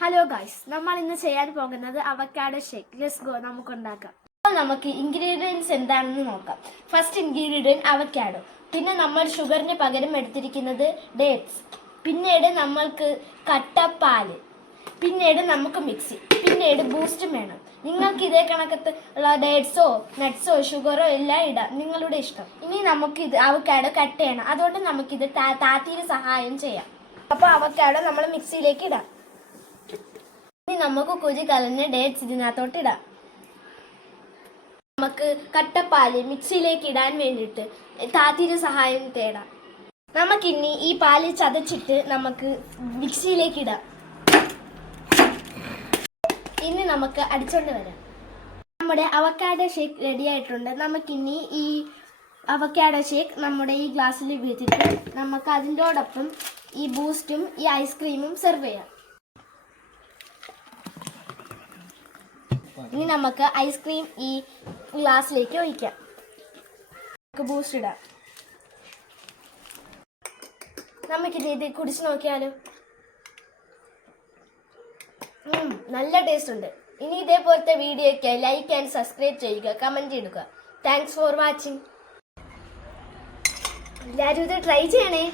Hello guys, നമ്മൾ ഇന്ന് ചെയ്യാൻ പോകുന്നത് അവക്കാഡോ ഷേക്ക്. ലെറ്റ്സ് ഗോ, നമുക്ക് ഉണ്ടാക്കാം. അപ്പോൾ നമുക്ക് ഇൻഗ്രീഡിയൻസ് എന്താണെന്ന് നോക്കാം. First ingredient avocado. പിന്നെ നമ്മൾ ഷുഗറിന് പകരം എടുത്തിരിക്കുന്നത് ഡേറ്റ്സ്. പിന്നീട് നമ്മൾക്ക് കട്ടപ്പാല്. പിന്നീട് നമുക്ക് മിക്സി. പിന്നീട് ബൂസ്റ്റ് വേണം. നിങ്ങൾക്ക് ഇതേ കണക്കത്ത് ഉള്ള ഡേറ്റ്സോ നട്ട്സോ ഷുഗറോ എല്ലാം ഇടാം, നിങ്ങളുടെ ഇഷ്ടം. ഇനി നമുക്കിത് അവക്കാഡോ കട്ട് ചെയ്യണം. അതുകൊണ്ട് നമുക്കിത് താത്തിയുടെ സഹായം ചെയ്യാം. അപ്പോൾ അവക്കാഡോ നമ്മൾ മിക്സിയിലേക്ക് ഇടാം. ഇനി നമുക്ക് കുഴി കലഞ്ഞ ഡേറ്റ്സ് ഇതിനകത്തോട്ട് ഇടാം. നമുക്ക് കട്ടപ്പാല് മിക്സിയിലേക്ക് ഇടാൻ വേണ്ടിയിട്ട് താത്തിയുടെ സഹായം തേടാം. നമുക്കിനി ഈ പാല് ചതച്ചിട്ട് നമുക്ക് മിക്സിയിലേക്ക് ഇടാം. ഇനി നമുക്ക് അടിച്ചോണ്ട് വരാം. നമ്മുടെ അവക്കാഡോ ഷേക്ക് റെഡി ആയിട്ടുണ്ട്. നമുക്കിനി ഈ അവക്കാഡോ ഷേക്ക് നമ്മുടെ ഈ ഗ്ലാസ്സിൽ വീഴ്ത്തിട്ട് നമുക്ക് അതിൻ്റോടൊപ്പം ഈ ബൂസ്റ്റും ഈ ഐസ്ക്രീമും സെർവ് ചെയ്യാം. ഇനി നമുക്ക് ഐസ്ക്രീം ഈ ഗ്ലാസ്സിലേക്ക് ഒഴിക്കാം. നമുക്ക് ബൂസ്റ്റ് ഇടാം. നമുക്കിത് കുടിച്ച് നോക്കിയാലോ. നല്ല ടേസ്റ്റ് ഉണ്ട്. ഇനി ഇതേപോലത്തെ വീഡിയോയ്ക്ക് ലൈക്ക് ആൻഡ് സബ്സ്ക്രൈബ് ചെയ്യുക, കമൻറ്റ് ചെയ്യുക. Thanks for watching. എല്ലാവരും ഇത് ട്രൈ ചെയ്യണേ.